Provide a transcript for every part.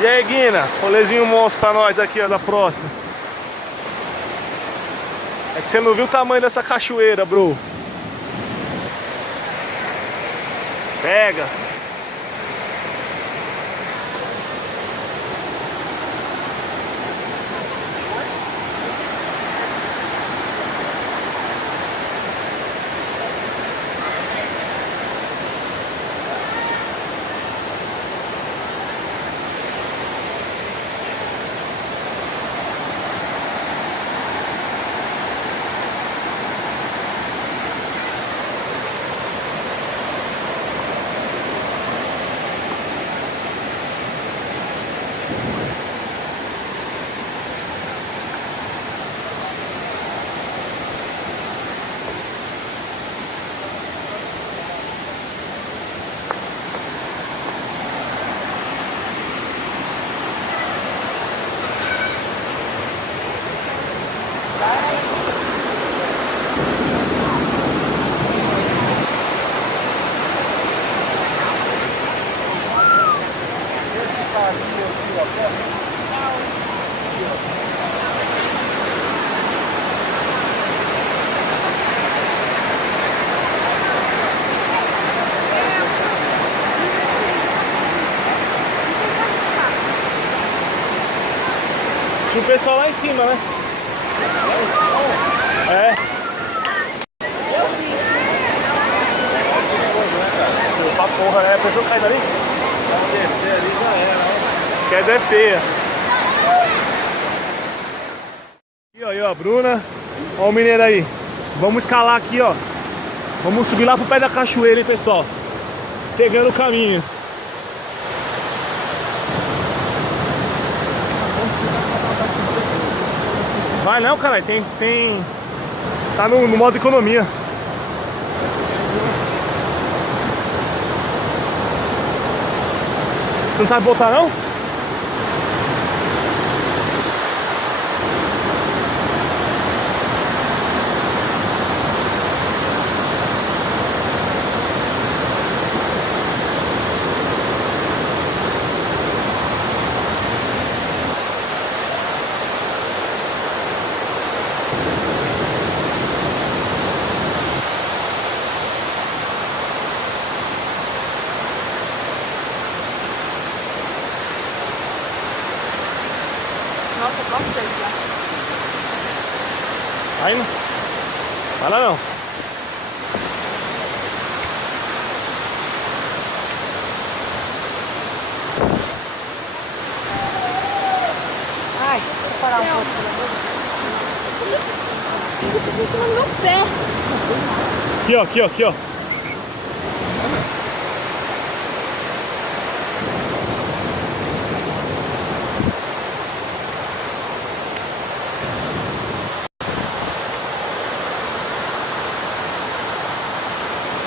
E aí, Guina, rolezinho monstro pra nós aqui, ó, da próxima. É que você não viu o tamanho dessa cachoeira, bro. Pega. Tinha o pessoal lá em cima, né? É. Pra porra, né? A pessoa cai dali? Descer ali já era, ó. Queda é feia. Aqui, ó, a Bruna. Ó o mineiro aí. Vamos escalar aqui, ó. Vamos subir lá pro pé da cachoeira, hein, pessoal. Pegando o caminho. Vai não, caralho, tem... Tá no modo economia. Você não sabe botar não? Nossa, eu gostei já. Vai não. Vai lá não. Ai, deixa eu parar um pouco, pelo amor de Deus. Você tá ficando no meu pé. Aqui, ó, aqui, ó, aqui, ó.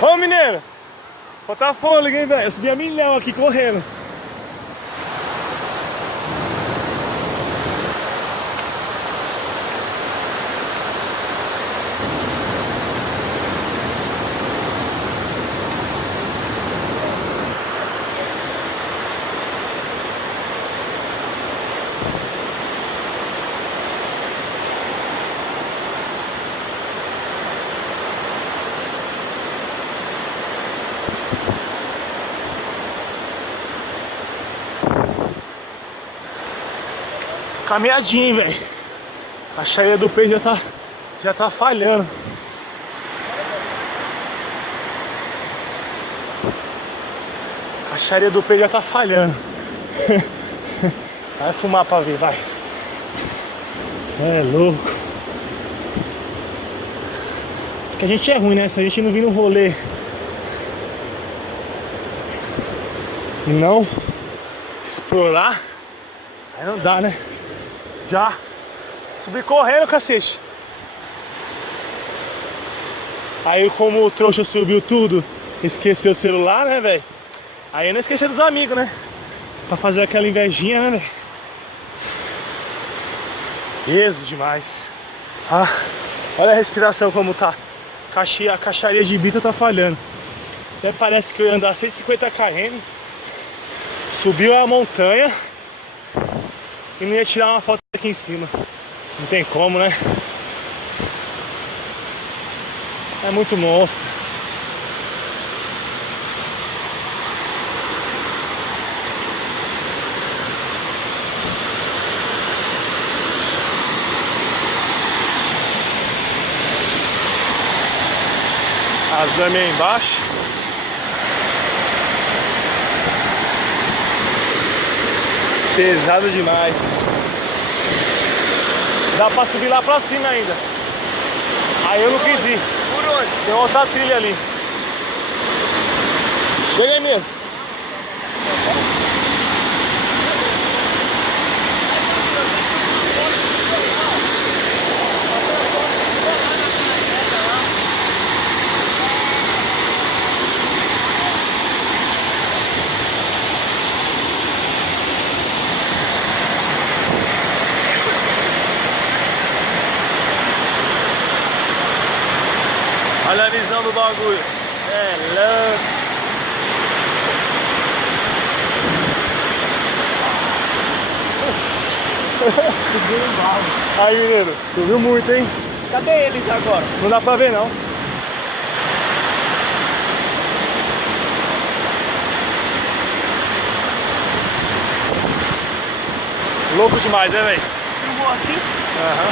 Ô, mineiro! Falta fôlego, hein, velho? Eu subi a milhão aqui correndo. Caminhadinha, hein, velho. A chaia do peixe já tá falhando. A chaia do peixe já tá falhando. Vai fumar pra ver, vai. Você é louco. Porque a gente é ruim, né? Se a gente não vir no rolê e não explorar, aí não dá, né? Já subi correndo, cacete. Aí como o trouxa subiu tudo, esqueceu o celular, né, velho? Aí eu não esqueci dos amigos, né? Pra fazer aquela invejinha, né, velho? Peso demais. Ah, olha a respiração como tá. A caixaria de bita tá falhando. Até parece que eu ia andar 150 km. Subiu a montanha e não ia tirar uma foto aqui em cima. Não tem como, né? É muito monstro. As damas aí embaixo. Pesado demais. Dá pra subir lá pra cima ainda. Aí eu não quis ir. Por onde? Tem outra trilha ali. Chega aí mesmo. Olha a visão do bagulho. É louco. Aí, mineiro, subiu muito, hein? Cadê eles agora? Não dá pra ver, não. Louco demais, né, velho? Filmou aqui? Aham.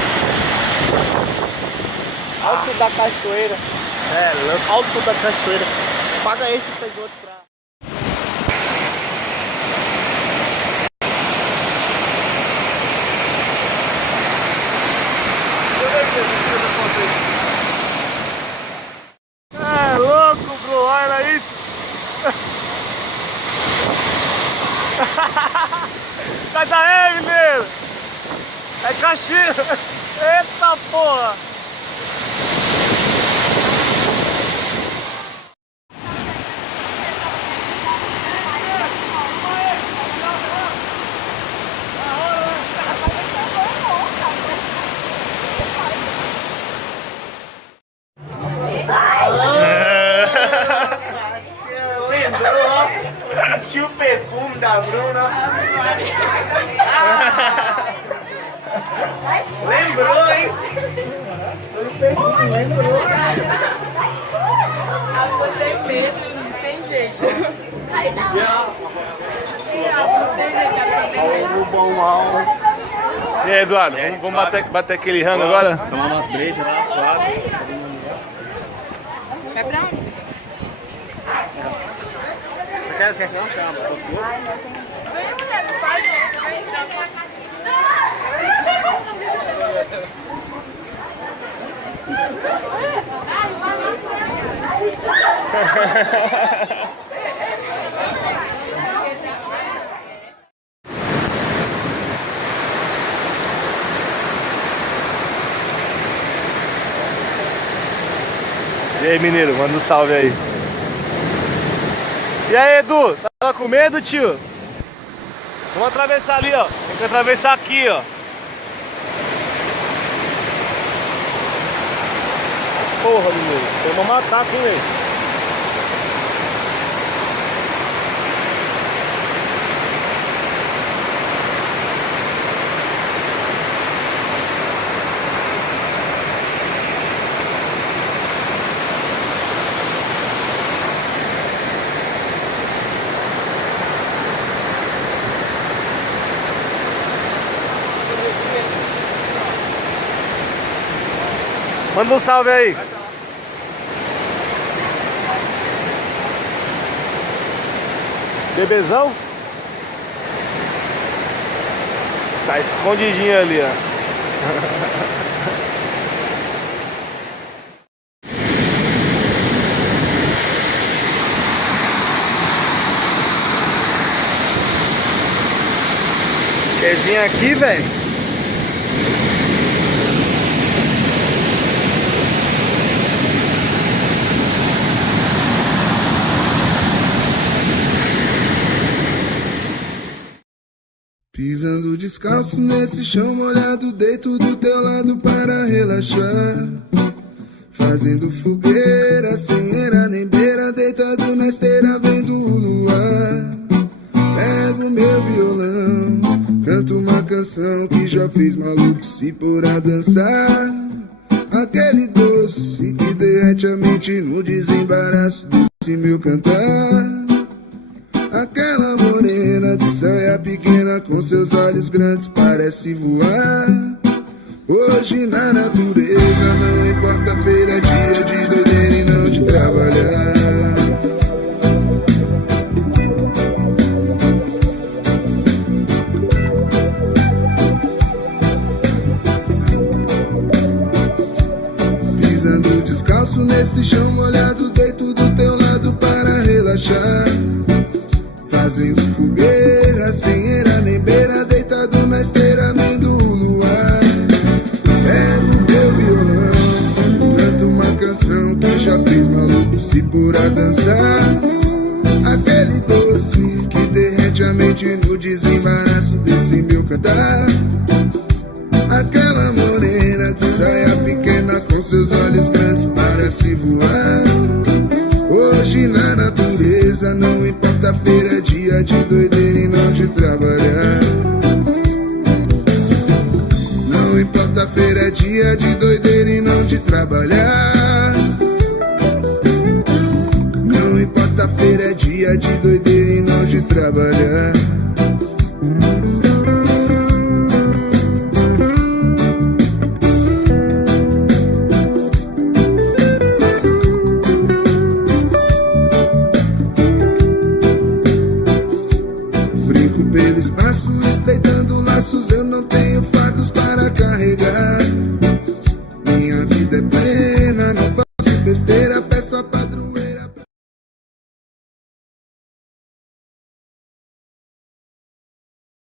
Alto da cachoeira. É louco. Alto da cachoeira. Paga esse e pega outro pra... É louco, bro, olha isso. Sai daí, mineiro. É cachoeira. Eita porra. Lembrou, ó. Sentiu o perfume da Bruna. Ah, lembrou, hein? Foi o perfume, lembrou. A vou ter medo, não tem jeito. Algo bom, algo. E aí, Eduardo, vamos bater aquele rango agora? Tomar umas brejas lá, suave. Vai pra onde? Quer não chama? Vem, mulher, não faz não. Vem, dá uma caixinha. E aí, mineiro, manda um salve aí. E aí, Edu, tá com medo, tio? Vamos atravessar ali, ó. Tem que atravessar aqui, ó. Porra, mineiro, tem uma matar aqui, velho. Manda um salve aí. Bebezão? Tá escondidinho ali, ó. Quer vir aqui, velho? Pisando descalço nesse chão molhado, deito do teu lado para relaxar. Fazendo fogueira, sem era nem beira, deitado na esteira vendo o luar. Pego meu violão, canto uma canção canção que já fez maluco se pôr a dançar. Aquele doce que derrete a mente no desembaraço desse meu cantar. Aquela morena de saia pequena com seus olhos grandes parece voar. Hoje na natureza não importa feira, é dia de doideira e não de trabalhar. Pisando descalço nesse chão molhado, deito do teu lado para relaxar. Fazendo fogueira, sem era nem beira, deitado na esteira, vendo o luar. Pego teu violão, canto uma canção que já fez maluco se pôr a dançar. Aquele doce que derrete a mente no desembaraço desse meu cantar. Aquela morena de saia pequena com seus olhos grandes parece voar. Hoje na natureza não importa a feira, é dia de doideira e não de trabalhar. Não importa a feira, é dia de doideira e não de trabalhar. Não importa a feira, é dia de doideira e não de trabalhar.